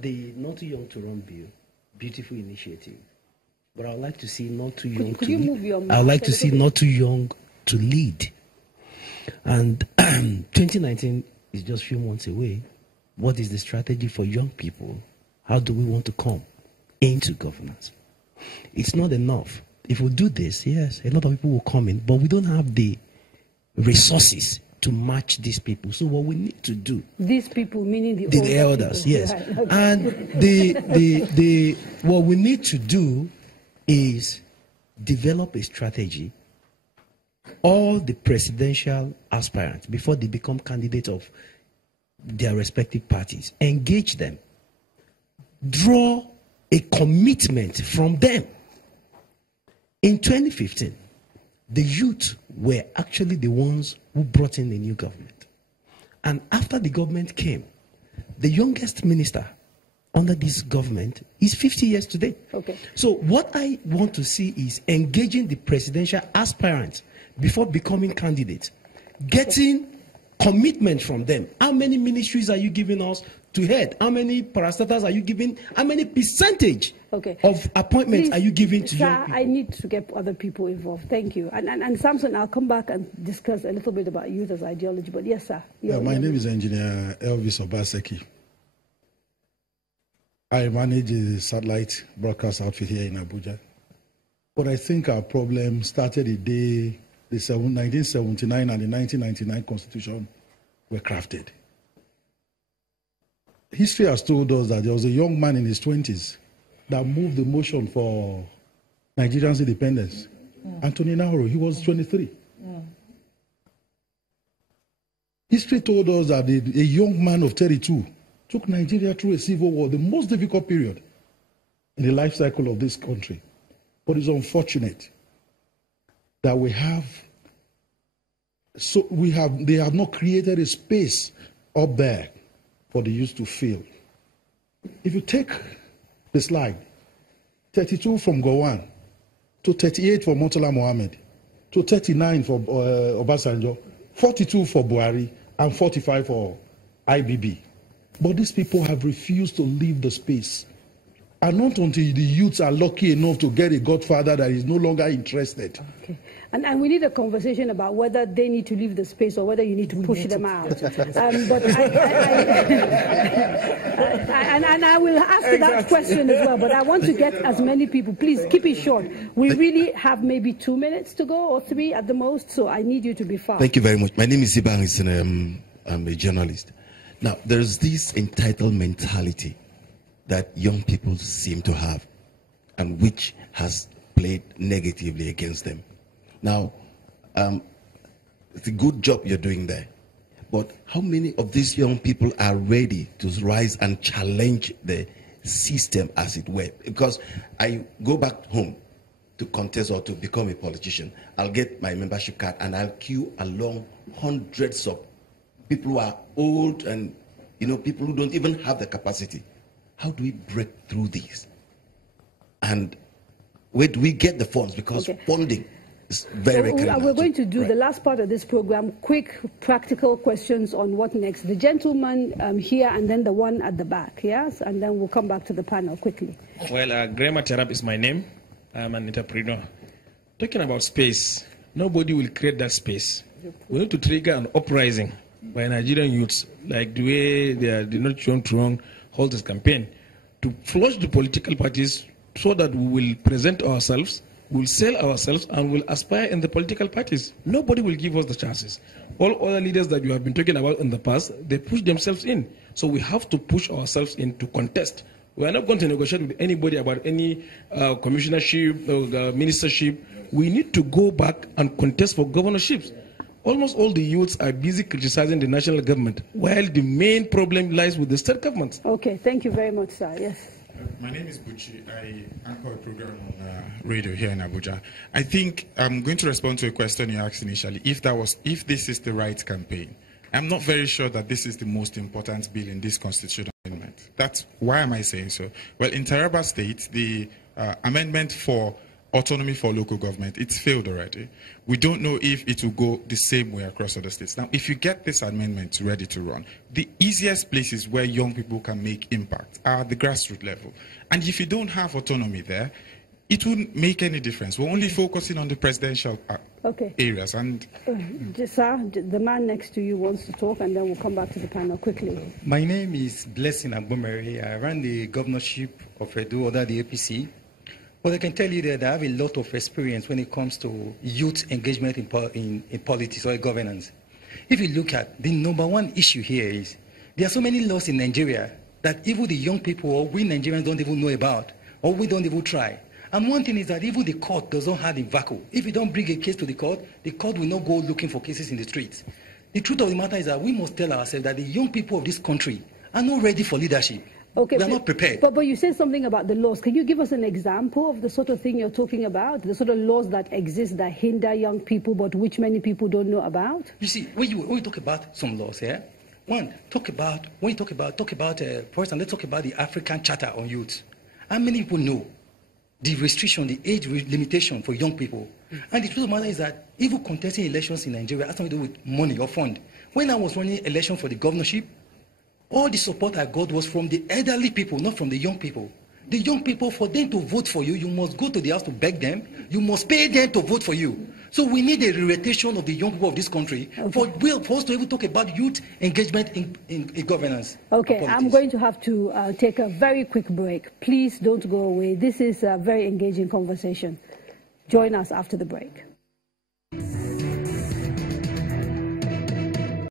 The Not Too Young to Run bill, beautiful initiative. But I would like to see not too young to lead. I would like to see not too young to lead. And 2019 is just a few months away. What is the strategy for young people? How do we want to come into governance? It's not enough. If we do this, yes, a lot of people will come in, but we don't have the resources to match these people. So what we need to do... These people, meaning the elders, people. yes. Right. Okay. And what we need to do is develop a strategy. All the presidential aspirants, before they become candidates of their respective parties, engage them. Draw a commitment from them. In 2015, the youth were actually the ones who brought in the new government. And after the government came, the youngest minister under this government is 50 years today. Okay. So what I want to see is engaging the presidential aspirants before becoming candidates, getting commitment from them. How many ministries are you giving us to head? How many parastatals are you giving? How many percentage of appointments are you giving to young people? I need to get other people involved. Thank you. And Samson, I'll come back and discuss a little bit about youth as ideology. But yes, sir. My name is Engineer Elvis Obaseki. I manage a satellite broadcast outfit here in Abuja. But I think our problem started the day the 1979 and the 1999 Constitution were crafted. History has told us that there was a young man in his 20s that moved the motion for Nigeria's independence. Anthony Nauru, he was 23. History told us that a young man of 32 took Nigeria through a civil war, the most difficult period in the life cycle of this country. But it's unfortunate that they have not created a space up there for the youth to feel. If you take the slide, 32 from Gowon, to 38 for Murtala Mohammed, to 39 for Obasanjo, 42 for Buhari, and 45 for IBB. But these people have refused to leave the space. And not until the youths are lucky enough to get a godfather that is no longer interested. Okay. And we need a conversation about whether they need to leave the space or whether you need to push them out. But I will ask that question as well. But I want to get as many people. Please keep it short. We really have maybe 2 minutes to go or 3 at the most. So I need you to be fast. Thank you very much. My name is Ibang, and I'm a journalist. Now, there's this entitled mentality that young people seem to have, and which has played negatively against them. Now, it's a good job you're doing there, but how many of these young people are ready to rise and challenge the system, as it were? Because I go back home to contest or to become a politician, I'll get my membership card and I'll queue along hundreds of people who are old and, people who don't even have the capacity. How do we break through these? And where do we get the funds? Because funding is very We're going to do the last part of this program, quick, practical questions on what next. The gentleman here and then the one at the back, yes? And then we'll come back to the panel quickly. Well, Grema Terap is my name. I'm an entrepreneur. Talking about space, nobody will create that space. We need to trigger an uprising by Nigerian youths, like the way they not shown to wrong hold this campaign, to flush the political parties so that we will present ourselves, we'll sell ourselves, and we'll aspire in the political parties. Nobody will give us the chances. All other leaders that you have been talking about in the past, they push themselves in. So we have to push ourselves in to contest. We are not going to negotiate with anybody about any commissionership or ministership. We need to go back and contest for governorships. Almost all the youths are busy criticizing the national government, while the main problem lies with the state governments. Okay, thank you very much, sir. Yes. My name is Buchi. I anchor a program on radio here in Abuja. I think I'm going to respond to a question you asked initially, if this is the right campaign. I'm not very sure that this is the most important bill in this constitutional amendment. Why am I saying so? Well, in Taraba State, the amendment for autonomy for local government, it's failed already. We don't know if it will go the same way across other states. Now, if you get this amendment ready to run, the easiest places where young people can make impact are at the grassroots level. And if you don't have autonomy there, it wouldn't make any difference. We're only focusing on the presidential areas. And sir, the man next to you wants to talk, and then we'll come back to the panel quickly. My name is Blessing Agbomere. I ran the governorship of Edo under the APC. But I can tell you that I have a lot of experience when it comes to youth engagement in politics or governance. If you look at the number one issue here is there are so many laws in Nigeria that even the young people or we Nigerians don't even know about, or we don't even try. And one thing is that even the court doesn't have a vacuum. If you don't bring a case to the court will not go looking for cases in the streets. The truth of the matter is that we must tell ourselves that the young people of this country are not ready for leadership. Okay, they are not prepared. But you said something about the laws. Can you give us an example of the sort of thing you're talking about? The sort of laws that exist that hinder young people, but which many people don't know about? You see, when you talk about some laws here, for instance, let's talk about the African Charter on Youth. How many people know the restriction, the age limitation for young people? And the truth of the matter is that even contesting elections in Nigeria has something to do with money or fund. When I was running election for the governorship, all the support I got was from the elderly people, not from the young people. The young people, for them to vote for you, you must go to the house to beg them. You must pay them to vote for you. So we need a re-rotation of the young people of this country for us to even talk about youth engagement in governance. Okay, I'm going to have to take a very quick break. Please don't go away. This is a very engaging conversation. Join us after the break.